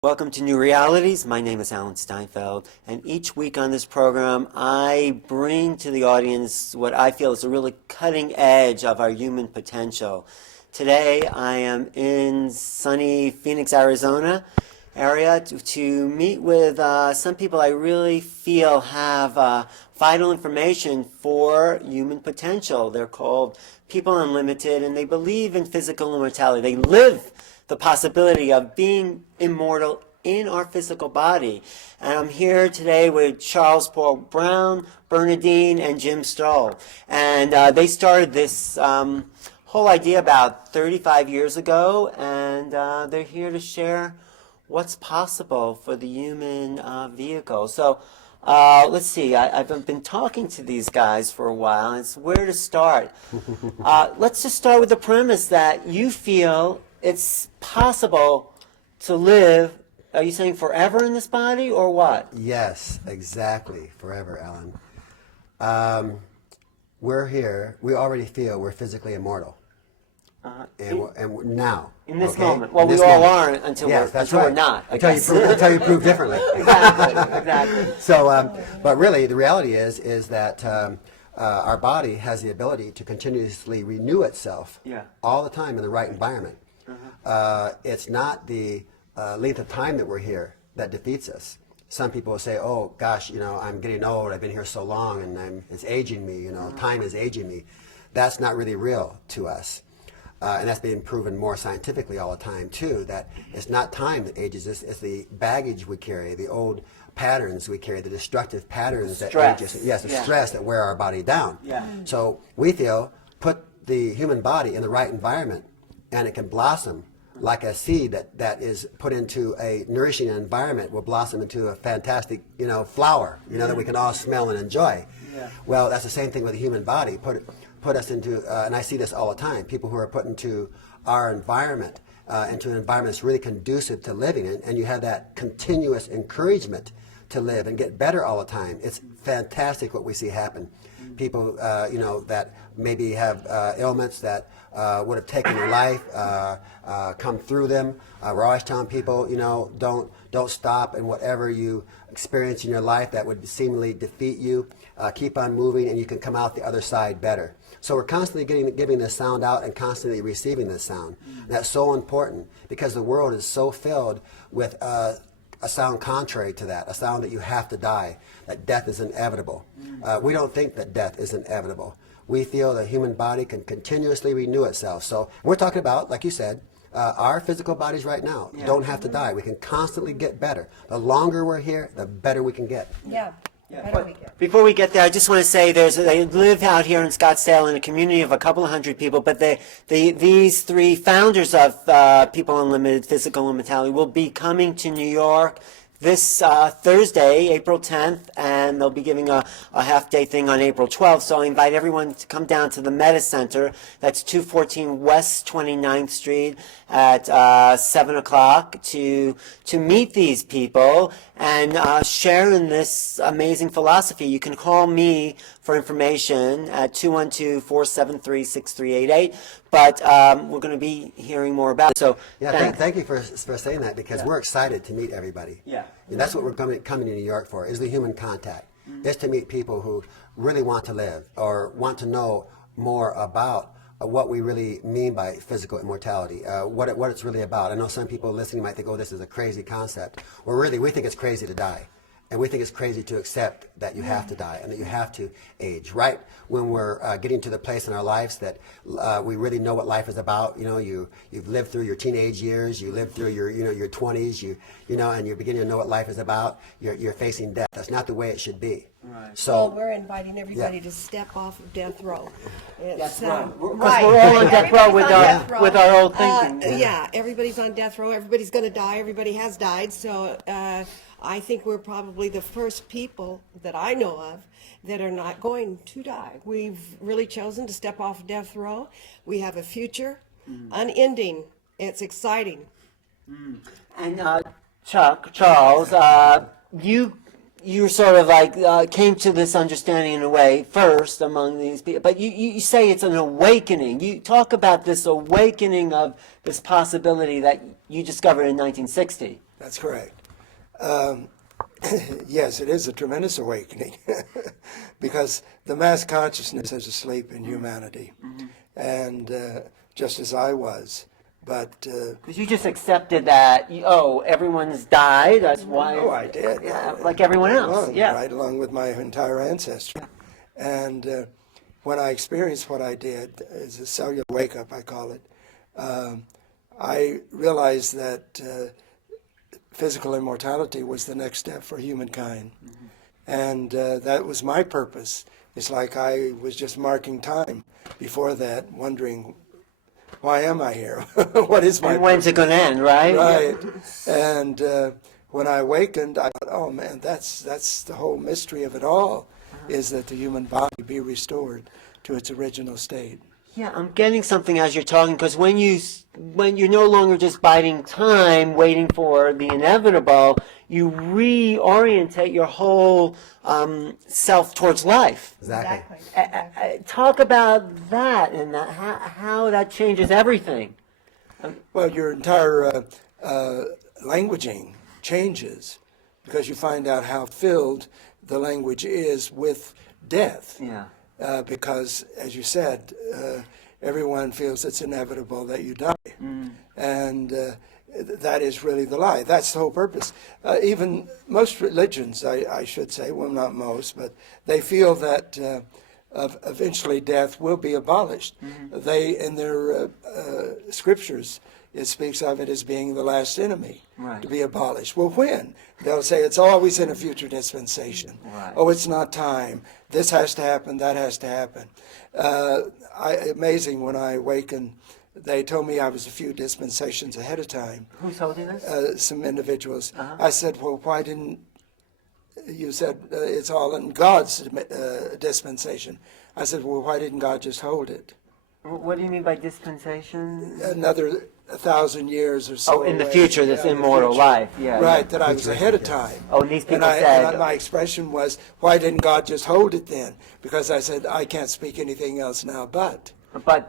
Welcome to New Realities. My name is Alan Steinfeld, and each week on this program, I bring to the audience what I feel is a really cutting edge of our human potential. Today, I am in sunny Phoenix, Arizona area to meet with some people I really feel have vital information for human potential. They're called People Unlimited, and they believe in physical immortality. They live the possibility of being immortal in our physical body. And I'm here today with Charles Paul Brown, Bernadine, and Jim Stoll. And they started this whole idea about 35 years ago, and they're here to share what's possible for the human vehicle. So let's see, I've been talking to these guys for a while, and it's where to start. Let's just start with the premise that you feel it's possible to live, are you saying forever in this body, or what? Yes, exactly. Forever, Alan. We're here. We already feel we're physically immortal. And now. In this okay? moment. Well, we we all are until, we're not. Until you prove differently. Exactly. So, but really, the reality is that our body has the ability to continuously renew itself all the time in the right environment. It's not the length of time that we're here that defeats us. Some people will say, oh gosh, I'm getting old, I've been here so long, and it's aging me, time is aging me. That's not really real to us. And that's being proven more scientifically all the time too, that it's not time that ages us, it's the baggage we carry, the old patterns we carry, the destructive patterns that age us. Yes, the stress that wear our body down. So we feel, put the human body in the right environment, and it can blossom like a seed that is put into a nourishing environment, will blossom into a fantastic, flower, that we can all smell and enjoy. Well, that's the same thing with the human body. Put us into, and I see this all the time, people who are put into our environment, into an environment that's really conducive to living in, and you have that continuous encouragement to live and get better all the time. It's fantastic what we see happen. People, that maybe have ailments that would have taken their life, come through them. We're always telling people, don't stop in whatever you experience in your life that would seemingly defeat you. Keep on moving, and you can come out the other side better. So we're constantly giving this sound out and constantly receiving this sound. And that's so important because the world is so filled with a sound contrary to that, a sound that you have to die, that death is inevitable. We don't think that death is inevitable. We feel the human body can continuously renew itself. So we're talking about, like you said, our physical bodies right now don't have to die. We can constantly get better. The longer we're here, the better we can get. Before we get there, I just want to say they live out here in Scottsdale in a community of a couple of hundred people, but these three founders of People Unlimited Physical Immortality will be coming to New York this Thursday, April 10th, and they'll be giving a half-day thing on April 12th. So I invite everyone to come down to the Meta Center. That's 214 West 29th Street at 7 o'clock to meet these people and share in this amazing philosophy. You can call me for information at 212-473-6388. But we're going to be hearing more about it. So thank you for saying that, because we're excited to meet everybody. And that's what we're coming to New York for, is the human contact. Is to meet people who really want to live or want to know more about what we really mean by physical immortality, what it's really about. I know some people listening might think, oh, this is a crazy concept. Well, really, we think it's crazy to die. And we think it's crazy to accept that you have to die and that you have to age. Right when we're getting to the place in our lives that we really know what life is about. You've lived through your teenage years, you lived through your 20s, and you're beginning to know what life is about. You're facing death. That's not the way it should be. Right. So we're inviting everybody to step off of death row. Because we're all on death row with our old thinking. Everybody's on death row. Everybody's going to die. Everybody has died. So I think we're probably the first people that I know of that are not going to die. We've really chosen to step off death row. We have a future, unending. It's exciting. And Charles, you sort of like came to this understanding in a way first among these people, but you say it's an awakening. You talk about this awakening of this possibility that you discovered in 1960. That's correct. Yes, it is a tremendous awakening because the mass consciousness is asleep in humanity, and just as I was. But because you just accepted that, everyone's died, that's why. oh, I did. Yeah, like everyone else. Right along with my entire ancestry. And when I experienced what I did, as a cellular wake-up, I call it, I realized that physical immortality was the next step for humankind. And that was my purpose. It's like I was just marking time before that, wondering, why am I here? What is my And when's it going to end, right? Right. And when I awakened, I thought, oh man, that's the whole mystery of it all, is that the human body be restored to its original state. Yeah, I'm getting something as you're talking, because when you're no longer just biding time, waiting for the inevitable, you reorientate your whole self towards life. Exactly. Talk about that and how that changes everything. Well, your entire languaging changes because you find out how filled the language is with death. Yeah. Because, as you said, everyone feels it's inevitable that you die. And that is really the lie. That's the whole purpose. Even most religions, I should say, well, not most, but they feel that eventually death will be abolished. They, in their scriptures, it speaks of it as being the last enemy to be abolished. Well, when? They'll say it's always in a future dispensation. Right. Oh, it's not time. This has to happen, that has to happen. Amazing, when I awakened, they told me I was a few dispensations ahead of time. Who told you this? Some individuals. I said, well, why didn't you said it's all in God's dispensation. I said, well, why didn't God just hold it? What do you mean by dispensation? Another 1,000 years or so. Oh, in the away. future, this Yeah, in the immortal future. life. Yeah. Right, Yeah. that I was ahead of time. Oh, and these people and my expression was, why didn't God just hold it then? Because I said, I can't speak anything else now but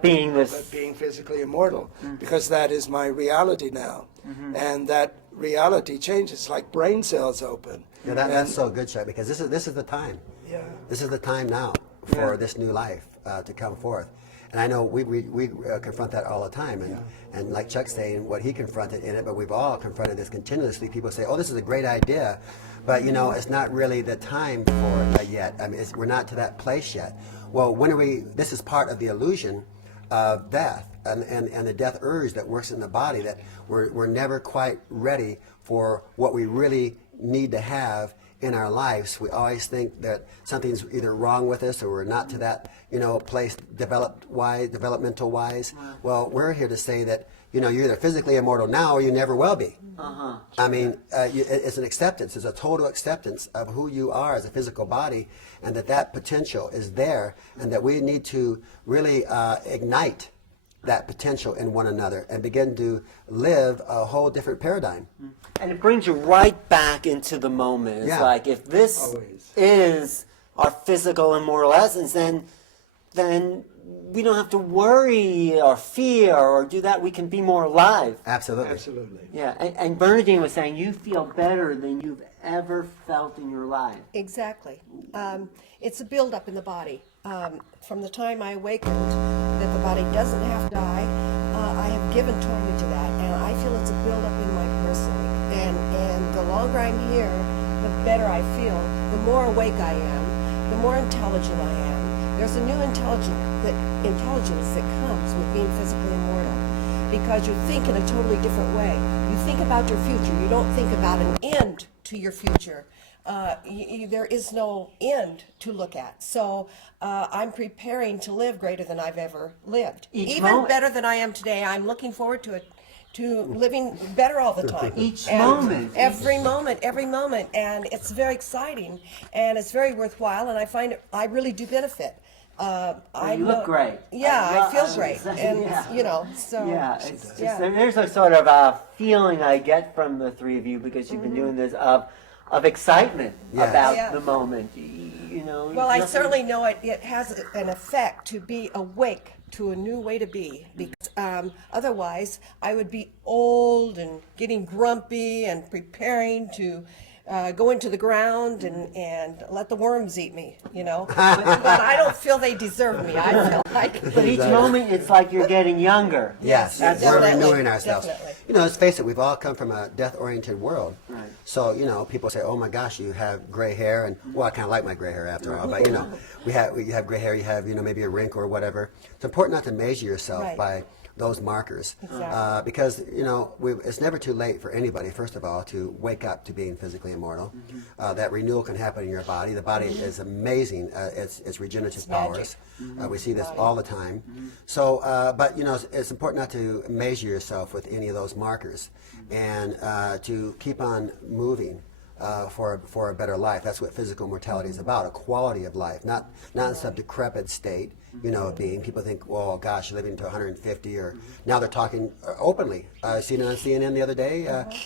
being this. being physically immortal, because that is my reality now. And that reality changes, like brain cells open. Yeah, that's so good, Chuck, because this is the time. Yeah. This is the time now for this new life to come forth. And I know we confront that all the time. And like Chuck's saying, what he confronted in it, but we've all confronted this continuously. People say, oh, this is a great idea, but it's not really the time for it yet. I mean, we're not to that place yet. Well, when are we? This is part of the illusion of death and the death urge that works in the body, that we're never quite ready for what we really need to have in our lives. We always think that something's either wrong with us or we're not to that, place developmental wise. Well, we're here to say that, you're either physically immortal now or you never will be. I mean, it's an acceptance. It's a total acceptance of who you are as a physical body, and that potential is there, and that we need to really ignite that potential in one another and begin to live a whole different paradigm. And it brings you right back into the moment. It's like, if this Always. is our physical immortal essence, then we don't have to worry or fear or do that. We can be more alive. Absolutely. Absolutely. Yeah, and Bernadine was saying you feel better than you've ever felt in your life. Exactly. It's a buildup in the body. From the time I awakened, that the body doesn't have to die, I have given totally to that, and I feel it's a buildup in my person. And the longer I'm here, the better I feel. The more awake I am, the more intelligent I am. There's a new intelligence that comes with being physically immortal, because you think in a totally different way. You think about your future. You don't think about an end to your future. There is no end to look at. So I'm preparing to live greater than I've ever lived. Even moment. better than I am today. I'm looking forward to it, to living better all the time. Every moment. And it's very exciting, and it's very worthwhile, and I find I really do benefit. You look great. Yeah, I feel great. So. Yeah, There's a sort of a feeling I get from the three of you, because you've been doing this of excitement about the moment. Well, I certainly know it has an effect to be awake to a new way to be, because otherwise I would be old and getting grumpy and preparing to go into the ground and let the worms eat me, you know. But I don't feel they deserve me. I feel like. But each moment, it's like you're getting younger. Yes, Yes, we're definitely, renewing ourselves. definitely. You know, let's face it, we've all come from a death-oriented world. Right. So, you know, people say, oh my gosh, you have gray hair. And, well, I kind of like my gray hair after all. But, you know, you have gray hair, you have, you know, maybe a wrinkle or whatever. It's important not to measure yourself Right. by those markers. Exactly. Because, you know, it's never too late for anybody, first of all, to wake up to being physically immortal. That renewal can happen in your body. The body is amazing, its regenerative powers. We see this all the time. So, but, you know, it's important not to measure yourself with any of those markers and to keep on moving. For a better life. That's what physical mortality is about, a quality of life, not in some decrepit state, you know, being. People think, well, gosh, living to 150, or now they're talking openly. Seen it on CNN the other day,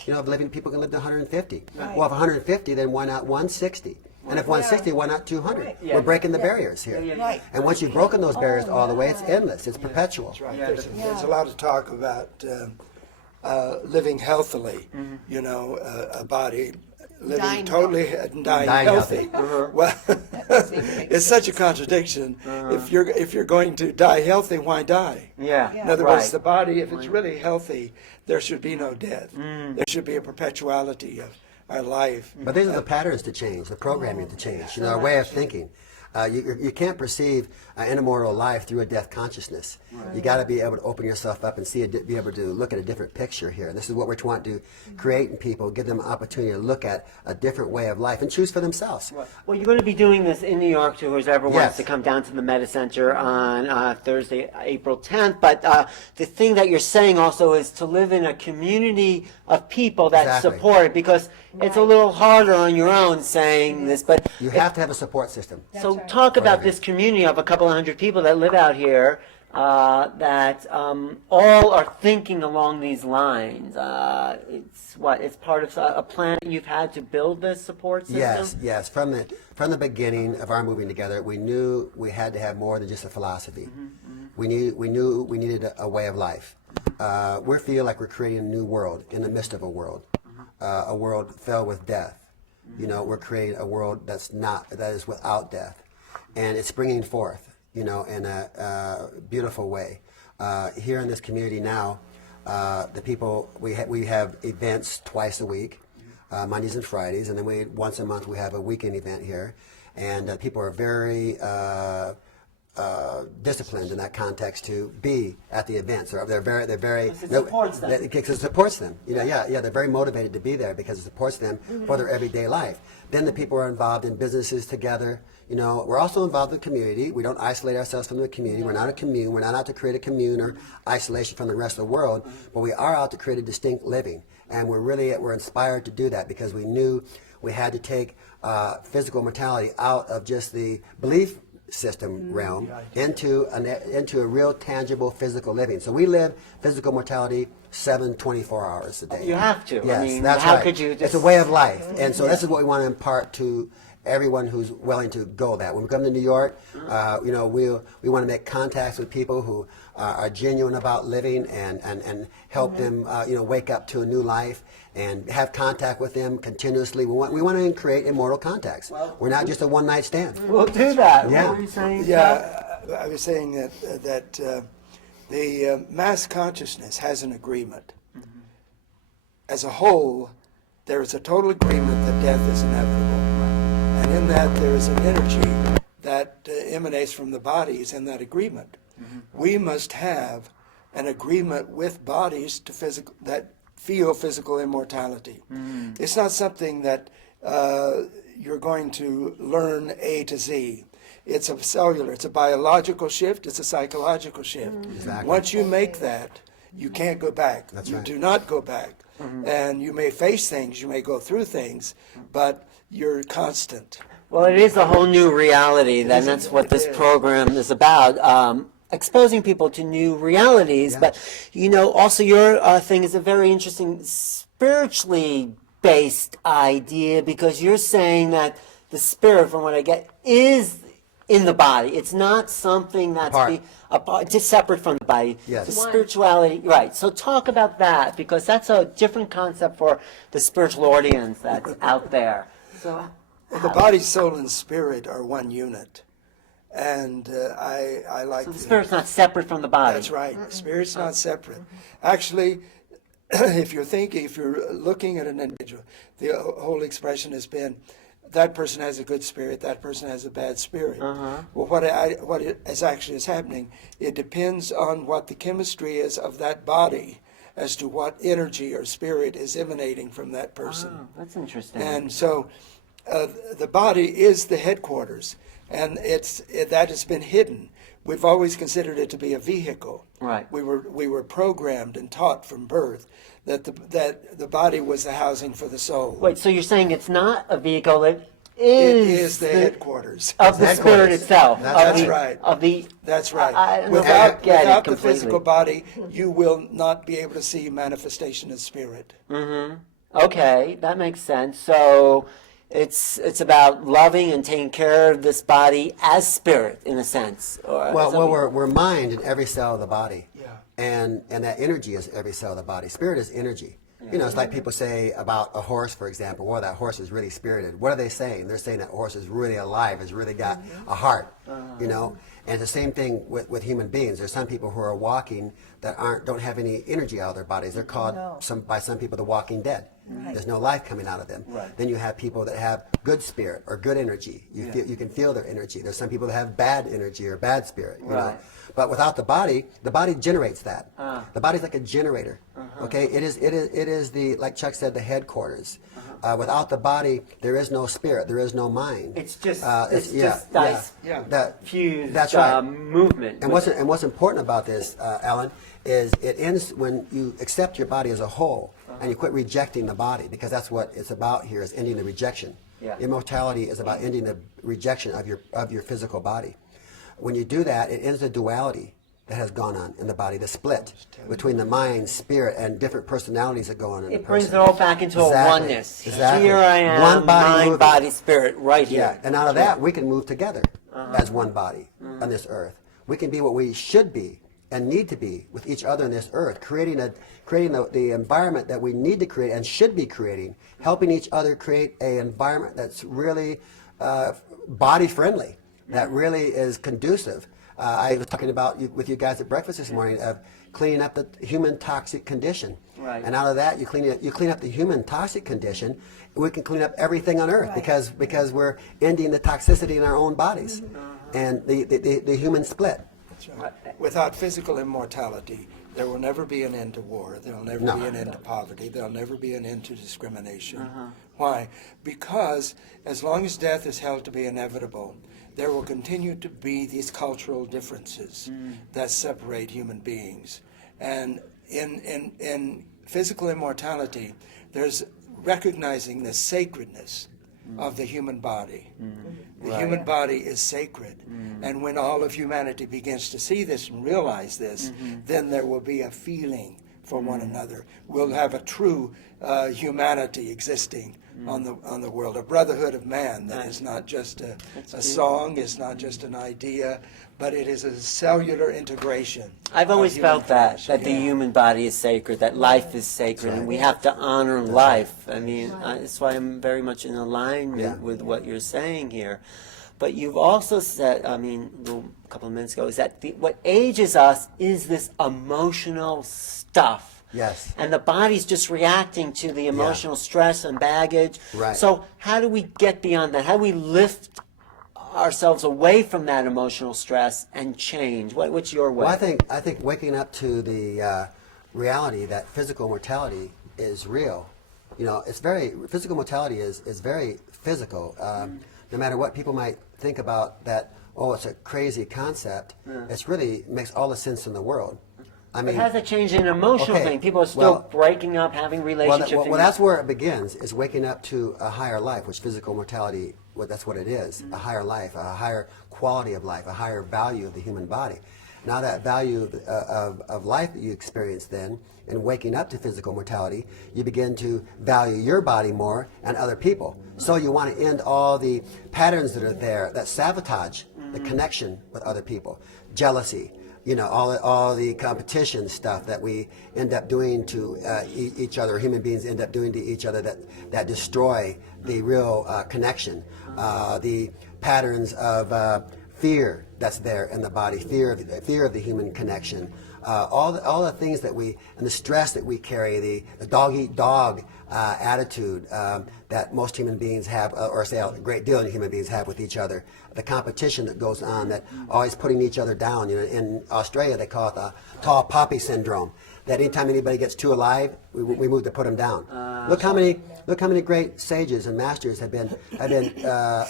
you know, living people can live to 150. Right. Well, if 150, then why not 160? And if 160, why not 200? Right. Yeah. We're breaking the barriers here. Right. And once you've broken those barriers all the way, it's endless, it's perpetual. That's right. Yeah. There's a lot of talk about living healthily, you know, a body living Dying totally dying Dying healthy. healthy. Well, makes it's such a contradiction. If you're going to die healthy, why die? Yeah. In other right. words, the body, if it's really healthy, there should be no death. There should be a perpetuality of our life. But these are the patterns to change, the programming to change, you know, our way of thinking. You can't perceive an immortal life through a death consciousness. You got to be able to open yourself up and be able to look at a different picture here. And this is what we're trying to create in people, give them an opportunity to look at a different way of life and choose for themselves. Well, you're going to be doing this in New York to whoever wants Yes. to come down to the Meta Center on Thursday, April 10th. But the thing that you're saying also is to live in a community of people that Exactly. support it, because it's a little harder on your own saying this. But You have to have a support system. so talk about this community of a couple of hundred people that live out here that all are thinking along these lines. It's part of a plan that you've had to build this support system? Yes. From the beginning of our moving together, we knew we had to have more than just a philosophy. We knew we needed a way of life. We feel like we're creating a new world in the midst of a world filled with death. You know, we're creating a world that is without death, and it's springing forth, you know, in a beautiful way. Here in this community now, the people, we have events twice a week, Mondays and Fridays, and then once a month we have a weekend event here, and people are very disciplined in that context to be at the events. They're very. Because it supports them. Because it supports them. You know, they're very motivated to be there because it supports them for their everyday life. Then the people are involved in businesses together. You know, we're also involved in the community. We don't isolate ourselves from the community. We're not a commune. We're not out to create a commune or isolation from the rest of the world, but we are out to create a distinct living. And we're inspired to do that because we knew we had to take physical mortality out of just the belief system realm into a real tangible physical living. So we live physical mortality 24 hours a day. You have to. Yes, I mean, that's how right. could you just... It's a way of life. And so this is what we want to impart to everyone who's willing to go that. When we come to New York, you know, we want to make contacts with people who are genuine about living and help them, you know, wake up to a new life and have contact with them continuously. We want to create immortal contacts. We're not just a one-night stand. We'll do that. Yeah. What were you saying? Yeah, I was saying that the mass consciousness has an agreement. As a whole, there is a total agreement that death is inevitable. And in that, there is an energy that emanates from the bodies in that agreement. We must have an agreement with bodies that feel physical immortality. It's not something that you're going to learn A to Z. It's a cellular, it's a biological shift, it's a psychological shift. Exactly. Once you make that, you can't go back. That's you right. do not go back. And you may face things, you may go through things, but you're constant. Well, it is a whole new reality, then. That's what this program is about. Exposing people to new realities. But, you know, also your thing is a very interesting spiritually based idea, because you're saying that the spirit, from what I get, is in the body. It's not something that's just separate from the body. Yes. The spirituality, right. So talk about that, because that's a different concept for the spiritual audience that's out there. So The body, soul, and spirit are one unit. And I like the spirit's not separate from the body. That's right. Spirit's not separate. Actually, if you're looking at an individual, the whole expression has been, that person has a good spirit, that person has a bad spirit. Well, what is actually happening, it depends on what the chemistry is of that body as to what energy or spirit is emanating from that person. Oh, that's interesting. And so the body is the headquarters, and that has been hidden. We've always considered it to be a vehicle. Right. We were programmed and taught from birth that the body was the housing for the soul. Wait, so you're saying it's not a vehicle, it is the headquarters of the spirit itself. That's right. That's right. I Without the completely. physical body, you will not be able to see manifestation of spirit. Okay, that makes sense. So it's about loving and taking care of this body as spirit, in a sense. Well, we're mind in every cell of the body. Yeah. And that energy is every cell of the body. Spirit is energy. You know, it's like people say about a horse, for example, well, that horse is really spirited. What are they saying? They're saying that horse is really alive, has really got a heart, you know? And it's the same thing with human beings. There's some people who are walking that don't have any energy out of their bodies. They're called by some people the walking dead. There's no life coming out of them. Then you have people that have good spirit or good energy. You can feel their energy. There's some people that have bad energy or bad spirit. You know? But without the body generates that. The body's like a generator. Okay, it is the, like Chuck said, the headquarters. Without the body, there is no spirit. There is no mind. It's just fused That's right. Movement. And what's important about this, Alan, is it ends when you accept your body as a whole and you quit rejecting the body, because that's what it's about here, is ending the rejection. Immortality is about ending the rejection of your physical body. When you do that, it ends the duality that has gone on in the body, the split between the mind, spirit, and different personalities that go on in the person. It brings it all back into a oneness. Exactly. Here I am, one body mind, body, spirit, right here. Yeah, and out of that, we can move together as one body on this earth. We can be what we should be and need to be with each other on this earth, creating the environment that we need to create and should be creating, helping each other create an environment that's really body friendly, that really is conducive. I was talking about with you guys at breakfast this morning of cleaning up the human toxic condition. Right. And out of that, you clean up the human toxic condition, we can clean up everything on earth, because we're ending the toxicity in our own bodies and the human split. That's right. Without physical immortality, there will never be an end to war. There will never be an end to poverty. There will never be an end to discrimination. Why? Because as long as death is held to be inevitable, there will continue to be these cultural differences that separate human beings. And in physical immortality, there's recognizing the sacredness of the human body. The human body is sacred. And when all of humanity begins to see this and realize this, then there will be a feeling for one another. We'll have a true humanity existing on the world, a brotherhood of man that is not just a song, it's not just an idea, but it is a cellular integration. I've always felt that the human body is sacred, that life is sacred, and we have to honor life. I mean, that's why I'm very much in alignment with what you're saying here. But you've also said, I mean, a couple of minutes ago, is that what ages us is this emotional stuff. Yes. And the body's just reacting to the emotional stress and baggage. Right. So how do we get beyond that? How do we lift ourselves away from that emotional stress and change? What's your way? Well, I think waking up to the reality that physical mortality is real. You know, physical mortality is very physical. No matter what people might think about that, oh, it's a crazy concept, it's really makes all the sense in the world. I mean, it hasn't changed an emotional thing. People are still breaking up, having relationships. Well, that's where it begins, is waking up to a higher life, which physical mortality, that's what it is, a higher life, a higher quality of life, a higher value of the human body. Now that value of life that you experience then, and waking up to physical mortality, you begin to value your body more and other people. So you want to end all the patterns that are there that sabotage the connection with other people, jealousy, all the competition stuff that we end up doing to each other, human beings end up doing to each other that destroy the real connection, the patterns of fear that's there in the body, fear of the human connection, all the things that and the stress that we carry, the dog eat dog attitude that most human beings have, or say a great deal of human beings have with each other, the competition that goes on, that always putting each other down. In Australia they call it the tall poppy syndrome. That anytime anybody gets too alive, we move to put them down. Look how many great sages and masters have been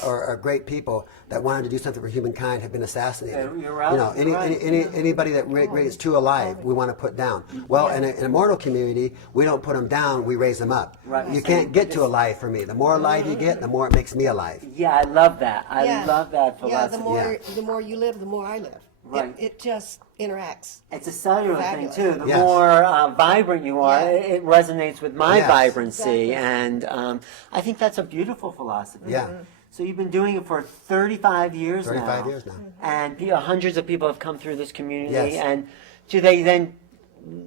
or great people that wanted to do something for humankind have been assassinated. You're right. Anybody that gets too alive, we want to put down. Well, in an immortal community, we don't put them down; we raise them up. Right. You can't get to alive for me. The more alive you get, the more it makes me alive. Yeah, I love that. I love that Yeah, philosophy. the more you live, the more I live. Right. It just interacts. It's a cellular Fabulous. thing too. The Yes. more vibrant you are, Yeah. it resonates with my Yes. vibrancy, Exactly. and I think that's a beautiful philosophy. Yeah. So you've been doing it for 35 years 35 now. years now. And hundreds of people have come through this community. Yes. And do they then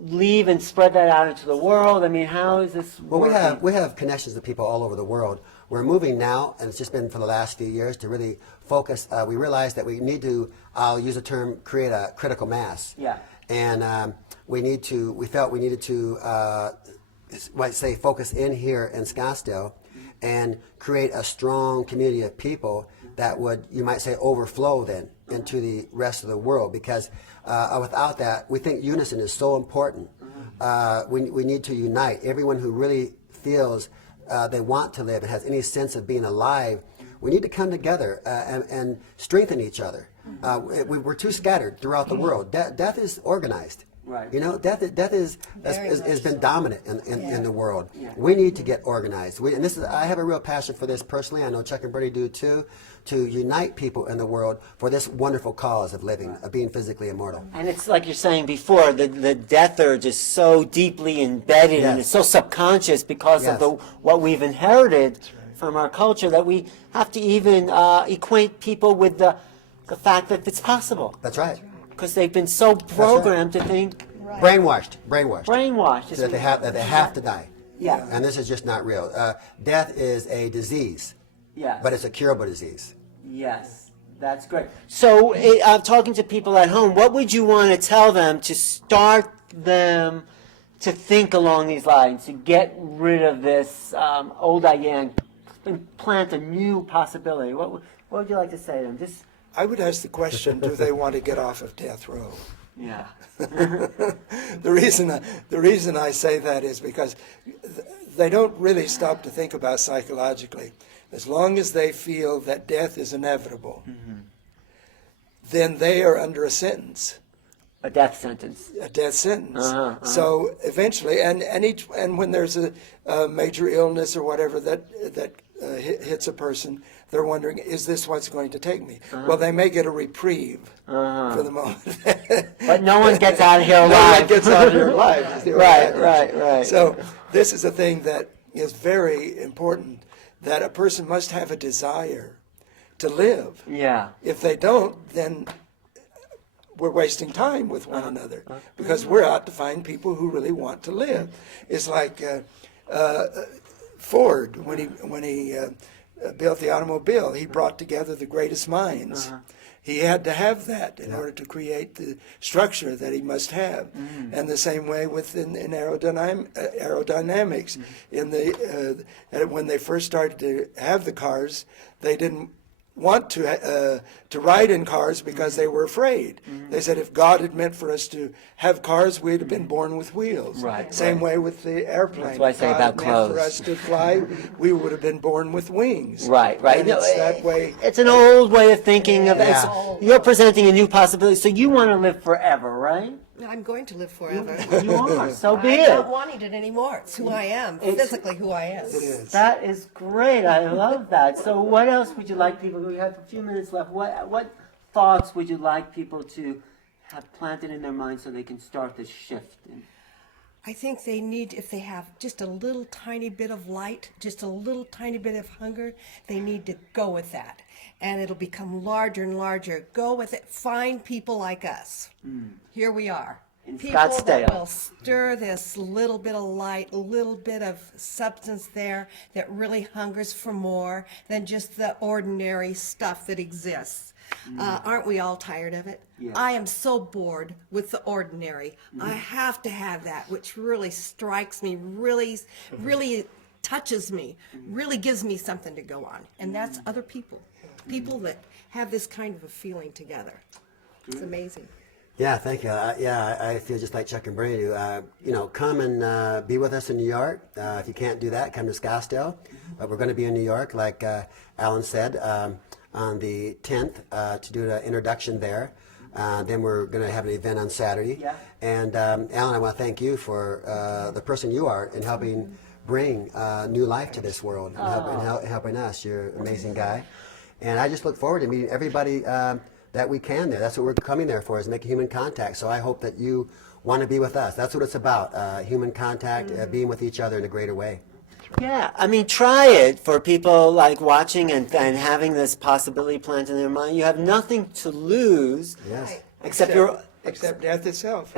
leave and spread that out into the world? I mean, how is this Well, working? we have connections with people all over the world. We're moving now, and it's just been for the last few years to really focus. We realized that we need to, I'll use the term, create a critical mass. Yeah. And we felt we needed to, focus in here in Scottsdale and create a strong community of people that would, you might say, overflow then into the rest of the world. Because without that, we think unison is so important. We need to unite. Everyone who really feels they want to live and has any sense of being alive, we need to come together and strengthen each other. We're too scattered throughout the world. Death is organized. Right. Death has been dominant in the world. Yeah. We need to get organized. I have a real passion for this personally. I know Chuck and Bertie do too, to unite people in the world for this wonderful cause of living, of being physically immortal. And it's like you're saying before, the death urge is so deeply embedded and it's so subconscious because of what we've inherited from our culture that we have to even equate people with the fact that it's possible. That's right. Because they've been so programmed to think. Brainwashed. Brainwashed. So that they have to die. Yeah. And this is just not real. Death is a disease. Yeah. But it's a curable disease. Yes, that's great. So, talking to people at home, what would you want to tell them to start them to think along these lines, to get rid of this old idea and plant a new possibility? What would you like to say to them? Just. I would ask the question, do they want to get off of death row? Yeah. The reason I say that is because they don't really stop to think about psychologically. As long as they feel that death is inevitable, then they are under a sentence. A death sentence. A death sentence. So eventually, and when there's a major illness or whatever that hits a person, they're wondering, is this what's going to take me? Well, they may get a reprieve for the moment. But no one gets out of here alive. No one gets out of here alive. Right. So this is a thing that is very important, that a person must have a desire to live. Yeah. If they don't, then we're wasting time with one another, because we're out to find people who really want to live. It's like Ford, when he built the automobile, he brought together the greatest minds. He had to have that in order to create the structure that he must have. And the same way within in aerodynamics. When they first started to have the cars, they didn't want to ride in cars because they were afraid. They said if God had meant for us to have cars, we'd have been born with wheels. Right. Same way with the airplane. That's what I say if about God had meant for clothes. us to fly, we would have been born with wings. Right. And it's that way. It's an old way of thinking of Yeah. You're presenting a new possibility. So you want to live forever, right? I'm going to live forever. You are. So be I'm not it. wanting it anymore. It's who I am, physically who I am. It is. That is great. I love that. So what else would you like people, we have a few minutes left, what thoughts would you like people to have planted in their minds so they can start this shift? I think they need, if they have just a little tiny bit of light, just a little tiny bit of hunger, they need to go with that. And it'll become larger and larger. Go with it. Find people like us. Here we are. In People Scottsdale. that will stir this little bit of light, a little bit of substance there that really hungers for more than just the ordinary stuff that exists. Aren't we all tired of it? Yeah. I am so bored with the ordinary. I have to have that, which really strikes me, really touches me, really gives me something to go on. And that's other people, people that have this kind of a feeling together. It's amazing. Yeah, thank you. I feel just like Chuck and Bernie do. Come and be with us in New York. If you can't do that, come to Scottsdale. But we're going to be in New York, like Alan said, on the 10th to do an introduction there. Then we're going to have an event on Saturday. Yeah. And Alan, I want to thank you for the person you are in helping bring new life to this world and helping us. You're an amazing guy. And I just look forward to meeting everybody that we can there. That's what we're coming there for, is make human contact. So I hope that you want to be with us. That's what it's about, human contact, being with each other in a greater way. Yeah, I mean, try it for people like watching and having this possibility planted in their mind. You have nothing to lose, Yes. except death itself.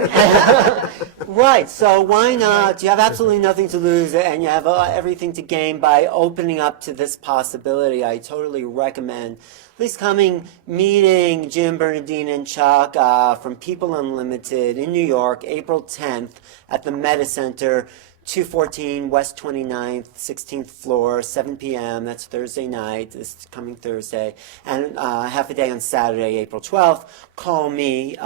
right. So why not? You have absolutely nothing to lose, and you have everything to gain by opening up to this possibility. I totally recommend at least coming, meeting Jim, Bernadine, and Chuck from People Unlimited in New York, April 10th at the Meta Center. 214 West 29th, 16th floor, 7 p.m. That's Thursday night, this coming Thursday. And half a day on Saturday, April 12th. Call me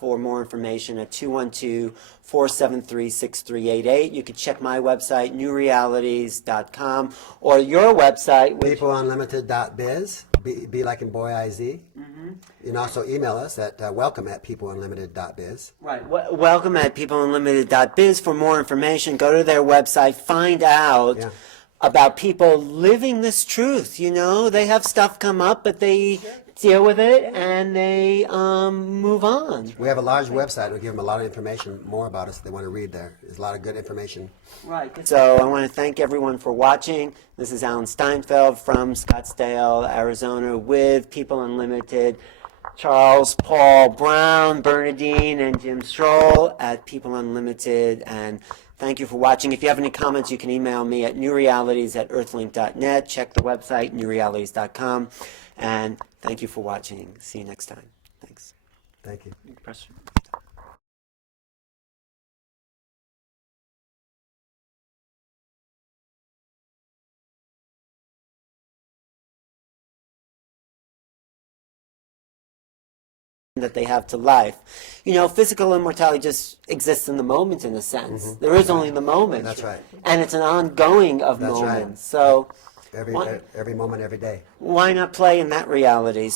for more information at 212-473-6388. You can check my website, newrealities.com, or your website, which... peopleunlimited.biz, be like in boy I-Z. You can also email us at welcome@peopleunlimited.biz. Right. Welcome at peopleunlimited.biz for more information. Go to their website. Find out about people living this truth. You know, they have stuff come up, but they deal with it and they move on. We have a large website. We give them a lot of information, more about us if they want to read there. There's a lot of good information. Right. So I want to thank everyone for watching. This is Alan Steinfeld from Scottsdale, Arizona, with People Unlimited. Charles, Paul Brown, Bernadine, and Jim Stroll at People Unlimited. And thank you for watching. If you have any comments, you can email me at newrealities@earthlink.net. Check the website, newrealities.com. And thank you for watching. See you next time. Thanks. Thank you. Press. That they have to life. You know, physical immortality just exists in the moment, in a sense. There is only the moment. That's right. And it's an ongoing of That's moments. right. So Every moment, every day. why not play in that reality?